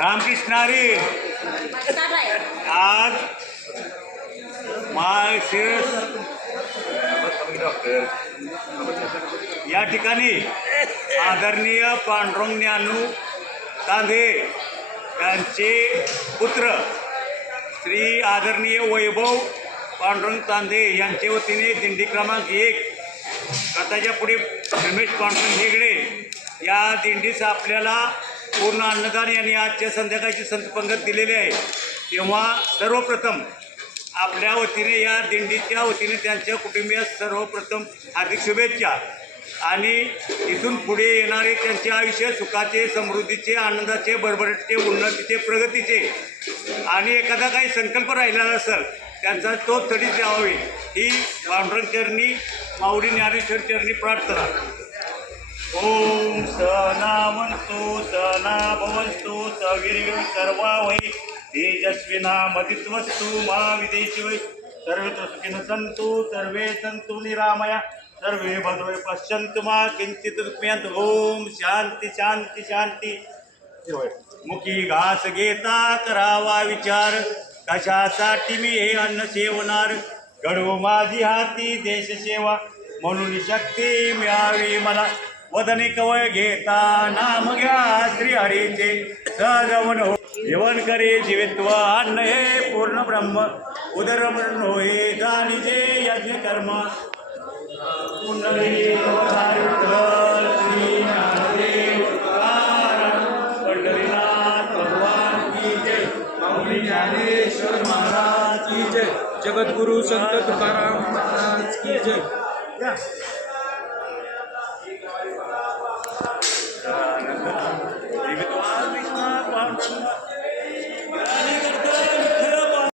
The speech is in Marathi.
रामकृष्णारी आज माळशिरस या ठिकाणी आदरणीय पांडुरंग ज्ञानू तांधे यांचे पुत्र श्री आदरणीय वैभव पांडुरंग तांधे यांच्या वतीने दिंडी क्रमांक 1 रथाच्या पुढे रमेश पांडुरंग हेगडे या दिंडीस आपल्याला पूर्ण अन्नदान यांनी आजच्या संध्याकाळची संत पंगत दिलेली आहे। तेव्हा सर्वप्रथम आपल्या वतीने या दिंडीच्या वतीने त्यांच्या कुटुंबियास सर्वप्रथम हार्दिक शुभेच्छा आणि इथून पुढे येणारे त्यांचे आयुष्य सुखाचे, समृद्धीचे, आनंदाचे, भरभराटीचे, उन्नतीचे, प्रगतीचे आणि एखादा काही संकल्प राहिलेला असेल त्यांचा तो तडीच द्यावे ही पांडुरंग चरणी माऊली ज्ञानेश्वर चरणी प्रार्थना। ओम सहनावन्तु सहना भवन्तु सवीर्यं कर्वावहै तेजस्विनामधितमस्तु मा विद्विषावहै सर्वे सुखिनः सन्तु सर्वे सन्तु निरामया सर्वे भद्रं पश्यन्तु मा किंचित् दुःखमयन्तु। ओम शांती शांती शांती। मुखी घास घेता करावा विचार कशासाठी मी हे अन्न सेवणार। घडो माझी हाती देश सेवा म्हणून शक्ती मिळावी मला। वदने कवळ घेता नाम घ्या श्री हरीचे सहजवन हो। जेवण करे जीवित्व अन्न हे पूर्ण ब्रह्म उदरमरण होय जाणीजे यज्ञ कर्म। कुंडली श्री नामदेव पंढरीनाथ भगवान की जय। माऊली ज्ञानेश्वर महाराज की जय। जगद्गुरु संत तुकाराम महाराज की जय।